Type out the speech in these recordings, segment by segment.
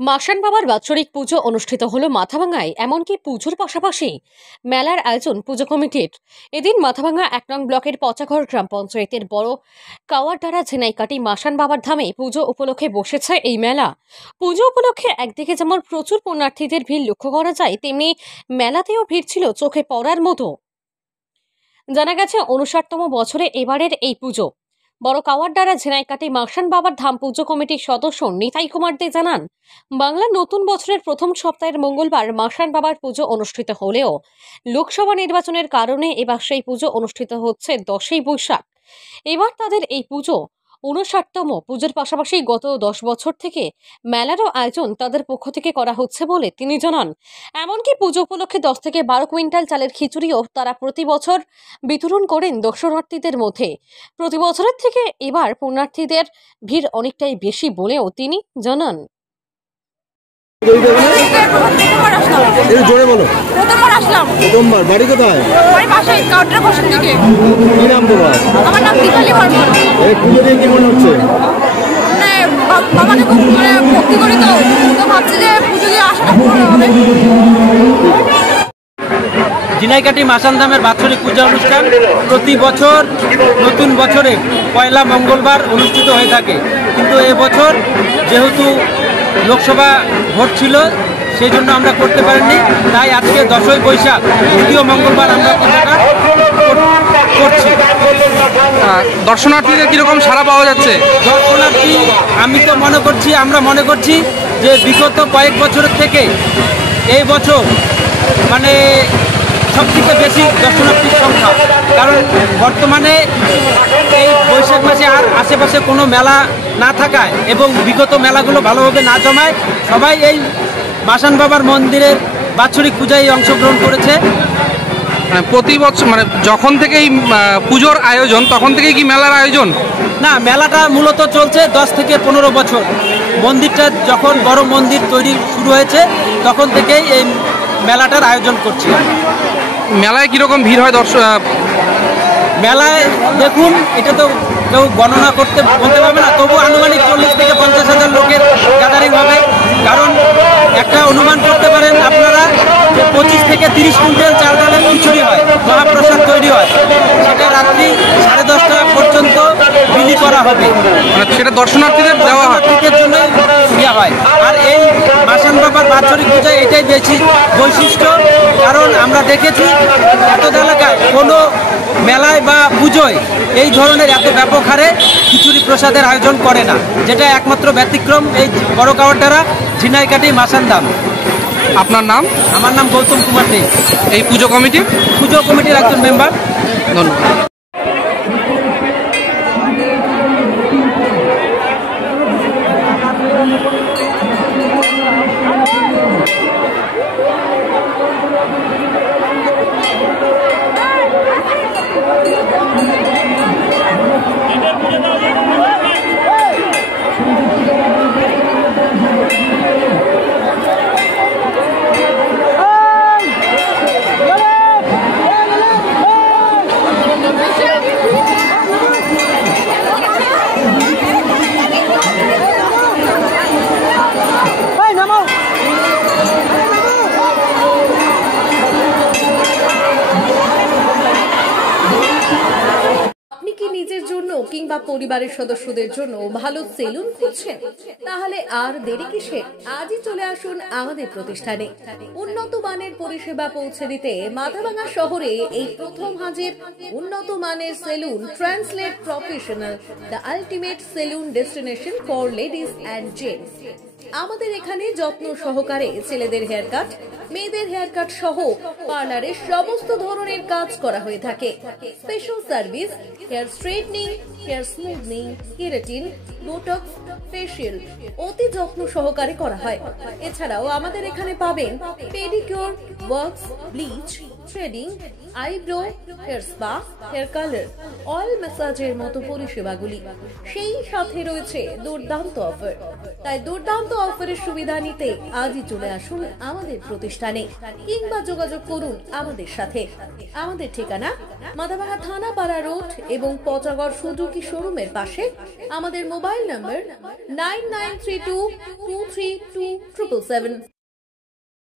মাসান বাবার বাৎসরিক পুজো অনুষ্ঠিত হলো মাথাভাঙায়। এমনকি পুজোর পাশাপাশি মেলার আয়োজন পুজো কমিটির। এদিন মাথাভাঙা ১ নং ব্লকের পচাঘর গ্রাম পঞ্চায়েতের বড় কাওয়ারডারা ঝিনাইকাটি মাসান বাবার ধামে পুজো উপলক্ষে বসেছে এই মেলা। পুজো উপলক্ষে একদিকে যেমন প্রচুর পুণ্যার্থীদের ভিড় লক্ষ্য করা যায়, তেমনি মেলাতেও ভিড় ছিল চোখে পড়ার মতো। জানা গেছে ৫৯তম বছরে এবারের এই পুজো। বড় কাওয়ারডারা ঝিনাইকাটি মাসান বাবার ধাম পুজো কমিটির সদস্য নিতাই কুমার দে জানান, বাংলার নতুন বছরের প্রথম সপ্তাহের মঙ্গলবার মাসান বাবার পুজো অনুষ্ঠিত হলেও লোকসভা নির্বাচনের কারণে এবার সেই পুজো অনুষ্ঠিত হচ্ছে ১০ই বৈশাখ। এবার তাদের এই পুজো ৫৯তম পুজোর পাশাপাশি গত ১০ বছর থেকে মেলারও আয়োজন তাদের পক্ষ থেকে করা হচ্ছে বলে তিনি জানান। এমনকি পুজো উপলক্ষে ১০ থেকে ১২ কুইন্টাল চালের খিচুড়িও তারা প্রতি বছর বিতরণ করেন দর্শনার্থীদের মধ্যে। প্রতি বছরের থেকে এবার পুণ্যার্থীদের ভিড় অনেকটাই বেশি বলেও তিনি জানান। জোরে বলো। প্রথমবার আসলাম। প্রথমবার? বাড়ি কোথায়? বাড়ি পাশেই কাউন্টার বসন দিকে। কি নাম তোমার? আমার নাম দীপালি বর্মন। এই পুজো দিয়ে কি মনে হচ্ছে? বাবাকে খুব ভক্তি করি, তো ভাবছি যে পুজো দিয়ে আসাটা পূর্ণ হবে। ঝিনাইকাটি মাসান ধামের বাৎসরিক পূজা অনুষ্ঠান প্রতি বছর নতুন বছরে পয়লা মঙ্গলবার অনুষ্ঠিত হয়ে থাকে, কিন্তু এবছর যেহেতু লোকসভা ভোট ছিল সেই জন্য আমরা করতে পারিনি, তাই আজকে ১০ই বৈশাখ দ্বিতীয় মঙ্গলবার আমরা পূজাটা করছি। দর্শনার্থীদের কীরকম সাড়া পাওয়া যাচ্ছে? দর্শনার্থী আমরা মনে করছি যে বিগত কয়েক বছরের থেকে এই বছর মানে সবথেকে বেশি দর্শনার্থীর সংখ্যা, কারণ বর্তমানে এই বৈশাখ মাসে আর আশেপাশে কোনো মেলা না থাকায় এবং বিগত মেলাগুলো ভালোভাবে না জমায় সবাই এই মাসান বাবার মন্দিরের বাৎসরিক পূজায় অংশগ্রহণ করেছে। প্রতি বছর মানে যখন থেকেই পুজোর আয়োজন তখন থেকেই কি মেলার আয়োজন? না, মেলাটা মূলত চলছে ১০ থেকে ১৫ বছর। মন্দিরটা যখন বড় মন্দির তৈরি শুরু হয়েছে তখন থেকেই এই মেলাটার আয়োজন করছি। মেলায় কীরকম ভিড় হয় মেলায় দেখুন, এটা তো কেউ গণনা করতে বলতে পারবে না, তবু আনুমানিক ৪০ থেকে ৫০,০০০ লোকের গ্যাদারিং হবে। কারণ একটা অনুমান করতে পারেন আপনারা যে ২৫ থেকে ৩০ কুইন্টাল চাল ডালের খিচুড়ি হয়, মহাপ্রসাদ তৈরি হয়, সেটা রাত্রি ১০:৩০ পর্যন্ত বিলি করা হবে। মানে সেটা দর্শনার্থীদের দেওয়া হয়, দর্শনার্থীদের জন্য দেওয়া হয়। আর এই মাসান বাবার বাৎসরিক পূজায় এটাই বেশি বৈশিষ্ট্য, কারণ আমরা দেখেছি এত এলাকায় কোনো মেলায় বা পুজোয় এই ধরনের এত ব্যাপক হারে খিচুড়ি প্রসাদের আয়োজন করে না, যেটা একমাত্র ব্যতিক্রম এই বড় কাওয়ারডারা ঝিনাইকাটি মাসান ধাম। আপনার নাম? আমার নাম গৌতম কুমার দে, এই পুজো কমিটির একজন মেম্বার। ধন্যবাদ। নিজের জন্য কিংবা পরিবারের সদস্যদের জন্য ভালো সেলুন খুঁজছেন? তাহলে আর দেরি কিসের? আজই চলে আসুন আমাদের প্রতিষ্ঠানে। উন্নত মানের পরিষেবা পৌঁছে দিতে মাথাভাঙা শহরে এই প্রথম হাজির উন্নত মানের salon translate professional, the ultimate salon destination for ladies and gents. আমাদের এখানে যত্ন সহকারে ছেলেদের হেয়ার কাট, মেয়েদের হেয়ার কাট সহ পার্লারের সমস্ত ধরনের কাজ করা হয়ে থাকে। Special service hair straightening, hair smoothing, keratin, botox, facial অতি যত্ন সহকারে করা হয়। এছাড়াও আমাদের এখানে পাবেন pedicure, wax, bleach, threading, eyebrow, hair spa, hair colour, oil ম্যাসাজের মতো পরিষেবাগুলি। সেই সাথে রয়েছে দুর্দান্ত অফার। তাই দুর্দান্ত অফারের সুবিধা নিতে আজই চলে আসুন আমাদের প্রতিষ্ঠানে কিংবা যোগাযোগ করুন আমাদের সাথে। আমাদের ঠিকানা মাথাভাঙা থানাপাড়া রোড এবং পচাগড় সুজুকি শোরুমের পাশে। আমাদের মোবাইল নম্বর 993223 732777।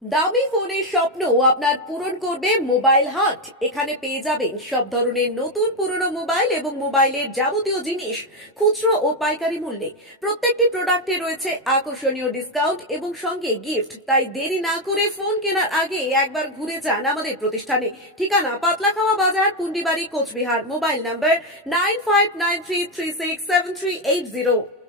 দামি ফোনের স্বপ্ন আপনার পূরণ করবে মোবাইল হাট। এখানে পেয়ে যাবেন সব ধরনের নতুন পুরনো মোবাইল এবং মোবাইলের যাবতীয় জিনিস খুচরো ও পাইকারি মূল্যে। প্রত্যেকটি প্রোডাক্টে রয়েছে আকর্ষণীয় ডিসকাউন্ট এবং সঙ্গে গিফট। তাই দেরি না করে ফোন কেনার আগে একবার ঘুরে যান আমাদের প্রতিষ্ঠানে। ঠিকানা পাতলাখাওয়া বাজার, পুন্ডিবাড়ি, কোচবিহার। Mobile number 9593367380।